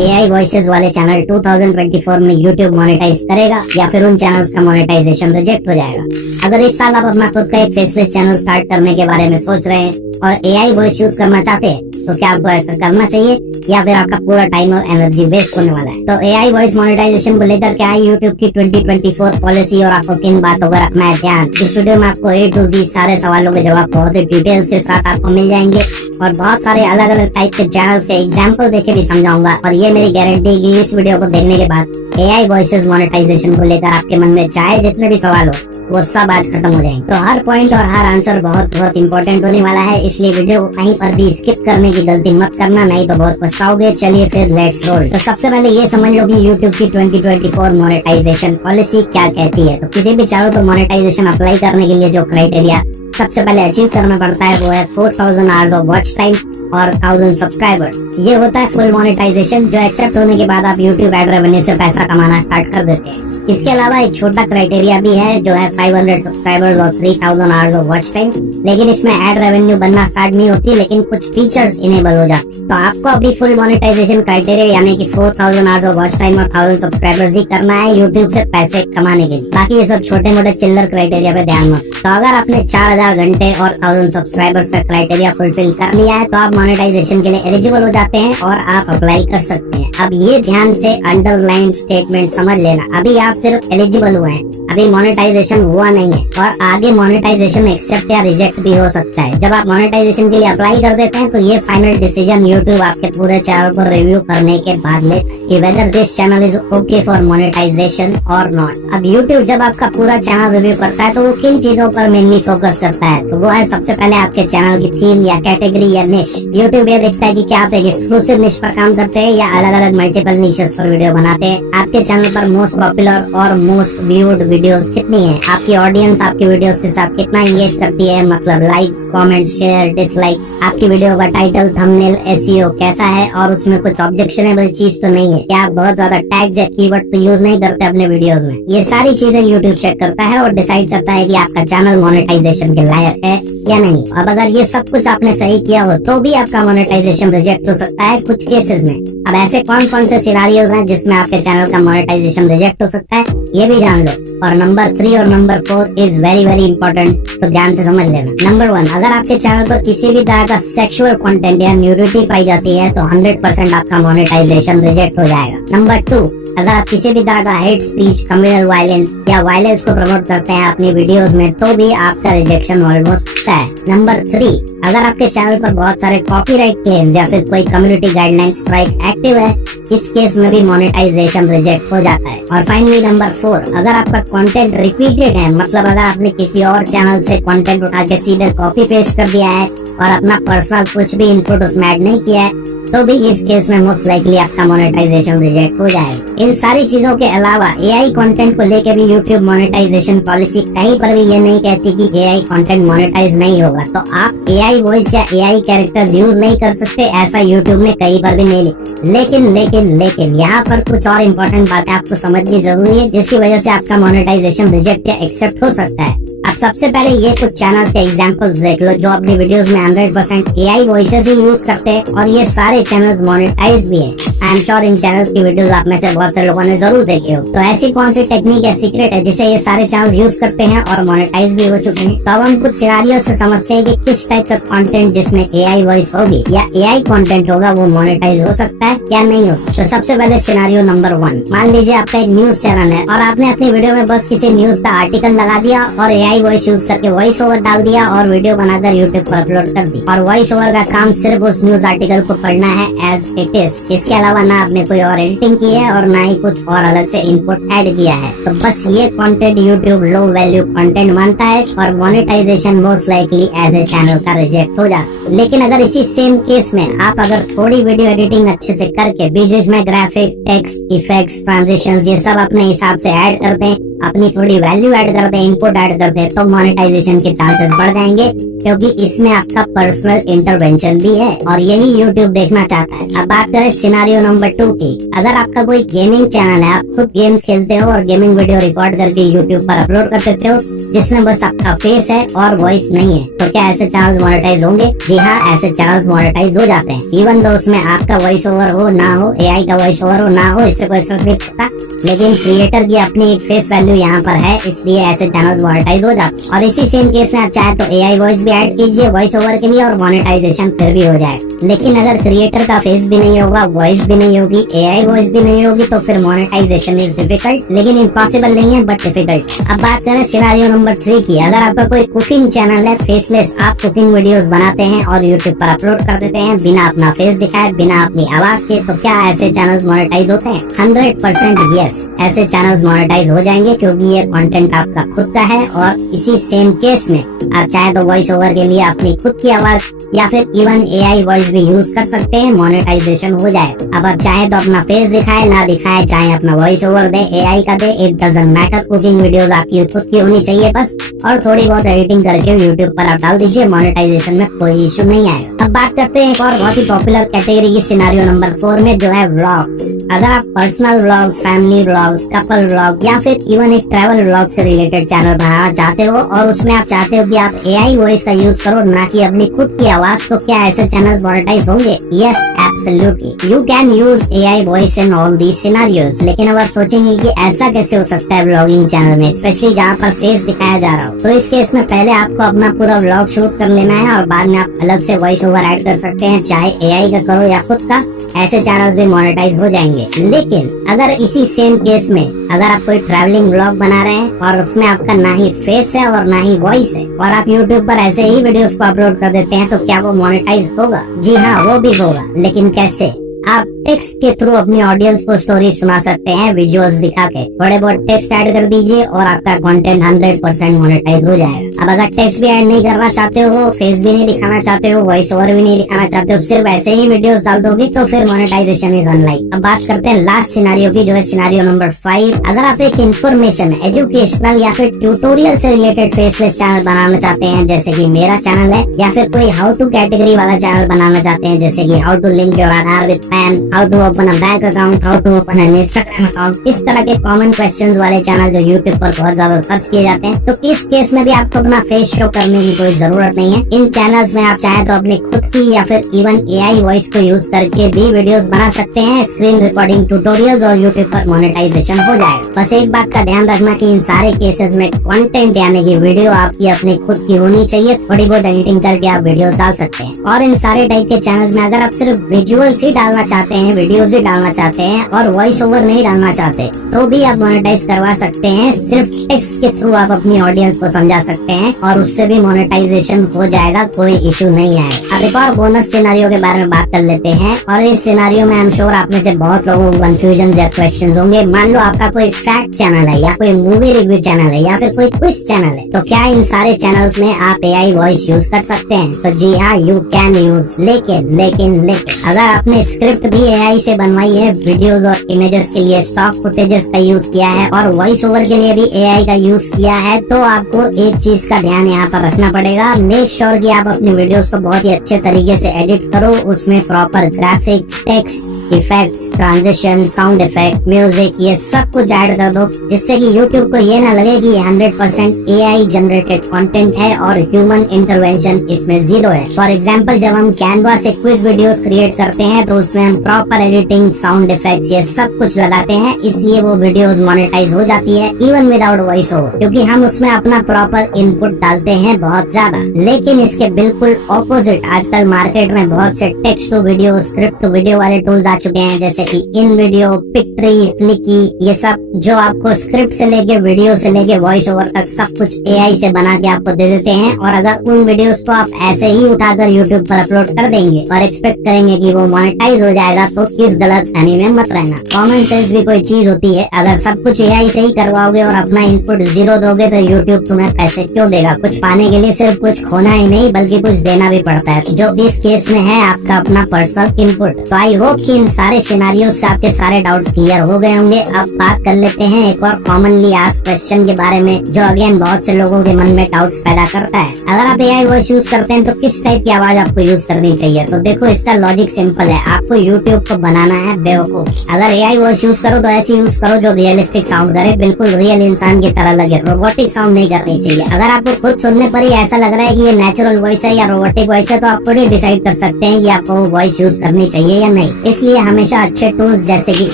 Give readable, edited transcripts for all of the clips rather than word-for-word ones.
AI voices वाले channel 2024 में YouTube monetise करेगा या फिर उन चैनल्स का मोनेटाइजेशन रिजेक्ट हो जाएगा। अगर इस साल आप अपना खुद का एक फेसलेस चैनल स्टार्ट करने के बारे में सोच रहे हैं और AI वॉइस यूज करना चाहते हैं तो क्या आपको ऐसा करना चाहिए या फिर आपका पूरा टाइम और एनर्जी वेस्ट होने वाला है? तो AI वॉइस मोनेटाइजेशन को लेकर क्या है YouTube की 2024 पॉलिसी और आपको किन बातों का रखना है ध्यान, इस वीडियो में आपको A to Z सारे सवालों के जवाब बहुत ही डिटेल्स के साथ आपको मिल जाएंगे और बहुत सारे अलग अलग टाइप के चैनल्स के एग्जाम्पल देके भी समझाऊंगा। और ये मेरी गारंटी कि इस वीडियो को देखने के बाद AI वॉइसेस मोनेटाइजेशन को लेकर आपके मन में चाहे जितने भी सवाल हो वो सब आज खत्म हो जाएंगे। तो हर पॉइंट और हर आंसर बहुत बहुत इंपॉर्टेंट होने वाला है, इसलिए वीडियो को कहीं पर भी स्किप करने की गलती मत करना, नहीं तो बहुत पछताओगे। चलिए फिर लेट्स रोल। तो सबसे पहले ये समझ लो कि YouTube की 2024 मोनेटाइजेशन पॉलिसी क्या कहती है। तो किसी भी चैनल पर मोनेटाइजेशन अप्लाई करने के लिए जो क्राइटेरिया सबसे पहले अचीव करना पड़ता है वो है 4000 आवर्स ऑफ वॉच टाइम और 1000 सब्सक्राइबर्स। ये होता है फुल मोनेटाइजेशन, जो एक्सेप्ट होने के बाद आप YouTube एड रेवेन्यू से पैसा कमाना स्टार्ट कर देते हैं। इसके अलावा एक छोटा क्राइटेरिया भी है जो है 500 सब्सक्राइबर्स और 3000 आवर्स ऑफ वॉच टाइम, लेकिन इसमें एड रेवेन्यू बनना स्टार्ट नहीं होती, लेकिन कुछ फीचर्स इनेबल हो जाते हैं। तो आपको अभी फुल मोनेटाइजेशन क्राइटेरिया यानी कि 4000 आवर्स ऑफ वॉच टाइम और 1000 सब्सक्राइबर्स ही करना है YouTube से पैसे कमाने के लिए। बाकी ये सब छोटे मोटे चिल्लर क्राइटेरिया पे ध्यान मत। तो अगर आपने 4000 घंटे और 1000 सब्सक्राइबर्स का क्राइटेरिया फुलफिल कर लिया है तो आप मोनेटाइजेशन के लिए एलिजिबल हो जाते हैं और आप अप्लाई कर सकते हैं। अब ये ध्यान से अंडरलाइन स्टेटमेंट समझ लेना, अभी आप सिर्फ एलिजिबल हुए हैं, अभी मोनेटाइजेशन हुआ नहीं है और आगे मोनेटाइजेशन एक्सेप्ट या रिजेक्ट भी हो सकता है। जब आप मोनेटाइजेशन के लिए अप्लाई कर देते हैं तो ये फाइनल डिसीजन YouTube आपके पूरे चैनल को रिव्यू करने के बाद लेता है कि whether this channel is okay for monetisation और नॉट। अब YouTube जब आपका पूरा चैनल रिव्यू करता है तो वो किन चीजों पर मेनली फोकस करता है? तो वो है सबसे पहले आपके चैनल की थीम या कैटेगरी या निश। YouTube ये देखता है कि क्या आप एक एक्सक्लूसिव निश पर काम करते हैं या अलग अलग मल्टीपल निशेस पर वीडियो बनाते हैं। आपके चैनल पर मोस्ट पॉपुलर और मोस्ट व्यूड वीडियोस कितनी है, आपकी ऑडियंस आपकी वीडियोस के साथ कितना एंगेज करती है, मतलब लाइक्स, कमेंट्स, शेयर, डिसलाइक्स, आपकी वीडियो का टाइटल, थंबनेल, SEO कैसा है और उसमें कुछ ऑब्जेक्शनेबल चीज तो नहीं है, क्या आप बहुत ज्यादा टैग्स या कीवर्ड तो यूज नहीं करते अपने वीडियोस में। ये सारी चीजें YouTube चेक करता है और डिसाइड करता है कि आपका चैनल मोनेटाइजेशन के लायक है या नहीं। अब अगर ये सब कुछ आपने सही किया हो तो भी आपका मोनेटाइजेशन रिजेक्ट हो सकता है कुछ केसेस में। अब ऐसे कौन कौन से सिनारियोज हैं जिसमें आपके चैनल का मोनेटाइजेशन रिजेक्ट हो सकता है, ये भी जान लो। और नंबर 3 और number 4 is very very important, तो ध्यान से समझ लेना। नंबर 1, अगर आपके चैनल पर किसी भी तरह का सेक्सुअल कंटेंट या न्यूडिटी पाई जाती है तो 100% आपका मोनेटाइजेशन रिजेक्ट हो जाएगा। नंबर 2, अगर आप किसी भी तरह का हेट स्पीच, कम्युनल वायलेंस या वायलेंस को प्रमोट करते हैं अपनी वीडियोस में तो भी आपका रिजेक्शन ऑलमोस्ट होता है। नंबर 3, अगर आपके चैनल पर बहुत सारे कॉपीराइट क्लेम्स या फिर कोई कम्युनिटी गाइडलाइन स्ट्राइक एक्टिव है, इस केस में भी मोनेटाइजेशन रिजेक्ट हो जाता है। और फाइनली नंबर 4, अगर आपका कंटेंट रिपीटेड है, मतलब अगर आपने किसी और चैनल से कंटेंट उठा के सीधे कॉपी पेस्ट कर दिया है और अपना पर्सनल कुछ भी इनपुट उसमें ऐड नहीं किया है, तो भी इस केस में मोस्ट लाइकली आपका मोनेटाइजेशन रिजेक्ट हो जाएगा। इन सारी चीजों के अलावा AI कंटेंट को लेके भी YouTube मोनेटाइजेशन पॉलिसी कहीं पर भी ये नहीं कहती कि AI कंटेंट मोनेटाइज नहीं होगा। तो आप AI वॉइस या AI कैरेक्टर्स यूज नहीं कर सकते, ऐसा YouTube ने कहीं पर भी नहीं लिखा। लेकिन यहाँ पर कुछ और इम्पोर्टेंट बातें आपको समझनी जरूरी है जिसकी वजह से आपका मोनेटाइजेशन रिजेक्ट या एक्सेप्ट हो सकता है। अब सबसे पहले ये कुछ चैनल्स के एग्जांपल्स देख लो जो अपनी वीडियोस में 100% AI वॉइसेस ही यूज करते हैं और ये सारे चैनल्स मोनेटाइज भी हैं। I am sure in channels की वीडियोस आप में से बहुत से लोगों ने जरूर देखी हो। तो ऐसी कौन सी टेक्निक या सीक्रेट है जिसे ये सारे चैनल्स यूज करते हैं और मोनेटाइज भी हो चुके हैं? तो अब हम कुछ सिनारियो से समझते हैं कि किस टाइप का कंटेंट जिसमें AI वॉइस होगी या AI कंटेंट होगा वो मोनेटाइज हो सकता है या नहीं हो सकता। तो सबसे पहले सिनारियो नंबर 1, मान लीजिए आपका एक न्यूज चैनल है और आपने अपनी वीडियो में बस किसी न्यूज का आर्टिकल लगा दिया और AI वॉइस यूज करके वॉइस ओवर डाल दिया और वीडियो बनाकर YouTube पर अपलोड कर दी। और वॉइस ओवर का काम सिर्फ उस न्यूज आर्टिकल को पढ़ना है एज इट इज, इसके अलावा ना आपने कोई और एडिटिंग की है और ना ही कुछ और अलग से इनपुट ऐड किया है। तो बस ये content YouTube low value content मानता है और monetisation most likely as a channel का रिजेक्ट हो जाता है। लेकिन अगर इसी सेम केस में आप अगर थोड़ी वीडियो एडिटिंग अच्छे से करके बीच में ग्राफिक, टेक्स्ट, इफेक्ट्स, ट्रांजिशंस ये सब अपने हिसाब से ऐड करते हैं अपनी थोड़ी वैल्यू ऐड कर दे, इनपुट ऐड कर दे, तो मोनेटाइजेशन के चांसेस बढ़ जाएंगे, क्योंकि इसमें आपका पर्सनल इंटरवेंशन भी है और यही यूट्यूब देखना चाहता है। अब बात करें सिनेरियो नंबर 2 की। अगर आपका कोई गेमिंग चैनल है, आप खुद गेम्स खेलते हो और गेमिंग वीडियो रिकॉर्ड करके यूट्यूब पर अपलोड कर देते हो, जिसमें बस आपका फेस है और वॉइस नहीं है, तो क्या ऐसे चैनल्स मोनेटाइज होंगे? जी हाँ, ऐसे चैनल्स मोनेटाइज हो जाते हैं। इवन दो उसमें आपका वॉइस ओवर हो ना हो, एआई का वॉइस ओवर हो ना हो, इससे कोई फर्क नहीं पड़ता, लेकिन क्रिएटर की अपनी एक फेस वैल्यू यहाँ पर है, इसलिए ऐसे चैनल्स मोनेटाइज हो जाते हैं। और इसी सेम केस में आप चाहे तो एआई वॉइस भी ऐड कीजिए वॉइस ओवर के लिए और मोनेटाइजेशन फिर भी हो जाए। लेकिन अगर क्रिएटर का फेस भी नहीं होगा, वॉइस भी नहीं होगी, एआई वॉइस भी नहीं होगी, तो फिर मोनेटाइजेशन इज डिफिकल्ट, लेकिन इम्पॉसिबल नहीं है बट डिफिकल्ट। अब बात करें सिनेरियो नंबर 3 की। अगर आपका कोई कुकिंग चैनल है, फेसलेस, आप कुकिंग वीडियोस बनाते हैं और यूट्यूब पर अपलोड कर देते हैं बिना अपना फेस दिखाए, बिना अपनी आवाज के, तो क्या ऐसे चैनल्स मोनेटाइज होते हैं? 100% यस, ऐसे चैनल्स मोनेटाइज हो जाएंगे, क्योंकि ये कंटेंट आपका खुद का है। और इसी सेम केस में आप चाहे तो वॉइस ओवर के लिए अपनी खुद की आवाज या फिर इवन एआई वॉइस भी यूज कर सकते हैं, मोनेटाइजेशन हो जाए। अब आप चाहे तो अपना फेस दिखाए ना दिखाए, चाहे अपना वॉइस ओवर दे, एआई का दे, it doesn't matter. Cooking videos आपकी खुद की होनी चाहिए बस, और थोड़ी बहुत एडिटिंग करके यूट्यूब पर आप डाल दीजिए, मोनेटाइजेशन में कोई इशू नहीं आएगा। अब बात करते हैं एक और बहुत ही पॉपुलर कैटेगरी की, सिनेरियो नंबर 4 में, जो है व्लॉग्स। अगर आप personal vlogs, family vlogs, couple vlog या फिर इवन एक ट्रैवल व्लॉग से रिलेटेड चैनल बनाना चाहते हो और उसमें आप चाहते हो कि आप एआई वॉइस का यूज करो ना कि अपनी खुद की आवाज, तो क्या ऐसे चैनल मोनेटाइज होंगे? Yes, absolutely, you can use AI voice in all these scenarios. लेकिन अब आप सोचेंगे कि ऐसा कैसे हो सकता है व्लॉगिंग चैनल में, स्पेशली जहाँ पर फेस दिखाया जा रहा हो? तो इस केस में पहले आपको अपना पूरा व्लॉग शूट कर लेना है और बाद में आप अलग से वॉइस ओवर ऐड कर सकते हैं, चाहे एआई का करो या खुद का, ऐसे चैनल्स भी मोनेटाइज हो जाएंगे। लेकिन अगर इसी सेम केस में अगर आप कोई ट्रैवलिंग व्लॉग बना रहे हैं और उसमें आपका ना ही फेस है और ना ही वॉइस है और आप यूट्यूब पर ऐसे ही वीडियोस को अपलोड कर देते हैं, तो क्या वो मोनेटाइज होगा? जी हाँ, वो भी होगा, लेकिन कैसे? आप टेक्स्ट के थ्रू अपनी ऑडियंस को स्टोरी सुना सकते हैं, विजुअल्स दिखा के। थोड़े बहुत टेक्स्ट ऐड कर दीजिए और आपका कंटेंट 100% मोनेटाइज हो जाएगा। अब अगर टेक्स्ट भी ऐड नहीं करना चाहते हो, फेस भी नहीं दिखाना चाहते हो, वॉइस ओवर भी नहीं दिखाना चाहते हो, सिर्फ ऐसे ही वीडियोस डाल दोगे, तो फिर मोनेटाइजेशन इज अनलाइक। अब बात करते हैं लास्ट सिनेरियो की, जो है सिनेरियो नंबर 5। अगर आप एक इन्फॉर्मेशन, एजुकेशनल या फिर ट्यूटोरियल से रिलेटेड फेसलेस चैनल बनाना चाहते हैं, जैसे कि मेरा चैनल है, या फिर कोई हाउ टू कैटेगरी वाला चैनल बनाना चाहते हैं, जैसे कि how to link your Aadhaar with PAN, how to open a bank account, how to open an Instagram account, इस तरह के कॉमन क्वेश्चंस वाले चैनल जो यूट्यूब पर बहुत ज्यादा सर्च किए जाते हैं, तो इस केस में भी आपको अपना फेस शो करने की कोई जरूरत नहीं है। इन चैनल्स में आप चाहे तो अपनी खुद की या फिर इवन एआई वॉइस को यूज करके भी वीडियोस बना सकते हैं, स्क्रीन रिकॉर्डिंग ट्यूटोरियल्स, और यूट्यूब पर मोनेटाइजेशन हो जाएगा। बस एक बात का ध्यान रखना कि इन सारे केसेस में कंटेंट यानी कि वीडियो आपकी अपनी खुद की होनी चाहिए, थोड़ी बहुत एडिटिंग करके आप वीडियोस डाल सकते हैं। और इन सारे टाइप के चैनल्स में अगर आप सिर्फ विजुअल्स ही डालना चाहते हैं, वीडियोस ही डालना चाहते हैं और वॉइस ओवर नहीं डालना चाहते, तो भी आप मोनेटाइज करवा सकते हैं। सिर्फ टेक्स्ट के थ्रू आप अपनी ऑडियंस को समझा सकते हैं और उससे भी मोनेटाइजेशन हो जाएगा, कोई इशू नहीं आएगा। अब एक और बोनस सिनेरियो के बारे में बात कर लेते हैं, और इस सिनेरियो में आई एम श्योर आप में से बहुत लोगों को कंफ्यूजन या क्वेश्चन होंगे। मान लो आपका कोई फैक्ट चैनल है या कोई मूवी रिव्यू चैनल है या फिर कोई क्विज चैनल है, तो क्या इन सारे चैनल्स में आप एआई वॉइस यूज कर सकते हैं? तो जी हाँ, यू कैन यूज। लेकिन अगर आपने स्क्रिप्ट भी एआई से बनवाई है, वीडियोस और इमेजेस के लिए स्टॉक फुटेजेस का यूज किया है और वॉइस ओवर के लिए भी एआई का यूज किया है, तो आपको एक चीज का ध्यान यहाँ पर रखना पड़ेगा। मेक श्योर कि आप अपने वीडियोस को बहुत ही अच्छे तरीके से एडिट करो, उसमें proper graphics, text, effects, transition, sound effect, music, ये सब कुछ ऐड कर दो, जिससे कि YouTube को ये ना लगे कि 100% एआई जनरेटेड कंटेंट है और ह्यूमन इंटरवेंशन इसमें जीरो है। फॉर एग्जांपल, जब हम कैनवा से क्विज वीडियोस क्रिएट करते हैं तो उसमें हम प्रॉपर एडिटिंग, साउंड इफेक्ट्स, ये सब कुछ लगाते हैं, इसलिए वो वीडियोस मोनेटाइज हो जाती है इवन विदाउट वॉइस ओवर, क्योंकि हम उसमें अपना प्रॉपर इनपुट डालते हैं बहुत ज्यादा। लेकिन इसके बिल्कुल ऑपोजिट, आजकल मार्केट में बहुत से text to video, script to video वाले टूल्स आ चुके हैं, जैसे कि इन वीडियो, पिक्ट्री, फ्लिकी, ये सब जो आपको स्क्रिप्ट से लेके वीडियो से लेके वॉइस ओवर तक सब कुछ एआई से बना के आपको दे देते हैं। और अगर उन वीडियोस को आप ऐसे ही उठाकर यूट्यूब पर अपलोड कर देंगे और एक्सपेक्ट करेंगे कि वो मोनेटाइज हो जाएगा, तो किस गलत फहमी में मत रहना। कॉमन सेंस भी कोई चीज होती है, अगर सब कुछ एआई से ही करवाओगे और अपना इनपुट जीरो दोगे तो यूट्यूब तुम्हें पैसे क्यों देगा। कुछ पाने के लिए सिर्फ कुछ खोना ही नहीं बल्कि कुछ देना भी पड़ता है, जो इस केस में है आपका अपना पर्सनल इनपुट। तो आई होप कि इन सारे सिनारियों से आपके सारे डाउट क्लियर हो गए होंगे। अब बात कर लेते हैं एक और कॉमनली आस्क्ड क्वेश्चन के बारे में, जो अगेन बहुत से लोगों के मन में डाउट्स पैदा करता है। अगर आप एआई वॉइस यूज करते हैं तो किस टाइप की आवाज आपको यूज करनी चाहिए। तो देखो इसका लॉजिक सिंपल है, आपको यूट्यूब को बनाना है बेवकूफ। अगर एआई वॉइस यूज करो तो ऐसी यूज करो जो रियलिस्टिक साउंड करे, बिल्कुल रियल इंसान की तरह लगे, रोबोटिक साउंड नहीं करनी चाहिए। अगर आपको खुद सुनने पर ही ऐसा लग रहा है कि ये नेचुरल वॉइस है या रोबोटिक वॉइस है तो आप खुद ही डिसाइड कर सकते हैं कि आपको वो वॉइस यूज करनी चाहिए या नहीं। इसलिए हमेशा अच्छे टूल्स जैसे कि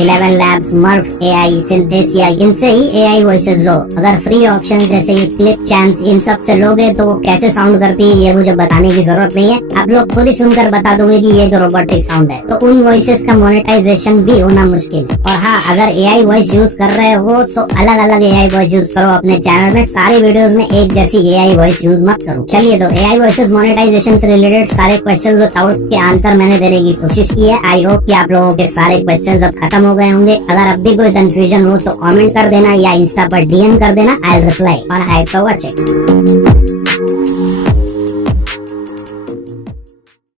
11 Labs, मर्फ एआई, सिंथेसिया, इनसे ही एआई वॉइसेस लो। अगर फ्री ऑप्शन जैसे कि क्लिप चैम्स इन सब से लोगे तो वो कैसे साउंड करती है ये मुझे बताने की जरूरत नहीं है, आप लोग खुद ही सुनकर बता दोगे कि ये जो रोबोटिक साउंड है। तो उन वॉइसेस का मोनेटाइजेशन भी होना मुश्किल है। और हाँ, अगर एआई वॉइस यूज कर रहे हो तो अलग अलग एआई वॉइस यूज करो अपने चैनल में, सारे वीडियोस में एक जैसी एआई वॉइस यूज मत करो। चलिए, तो एआई वॉइसेस मोनेटाइजेशन से रिलेटेड सारे क्वेश्चंस और डाउट्स के आंसर मैंने देने की कोशिश की है। आई होप कि आप लोगों के सारे क्वेश्चंस अब खत्म हो गए होंगे। अगर अब भी कोई कंफ्यूजन हो तो कमेंट कर देना या इंस्टा पर डीएम कर देना, आई विल रिप्लाई। और थैंक्स फॉर वाचिंग।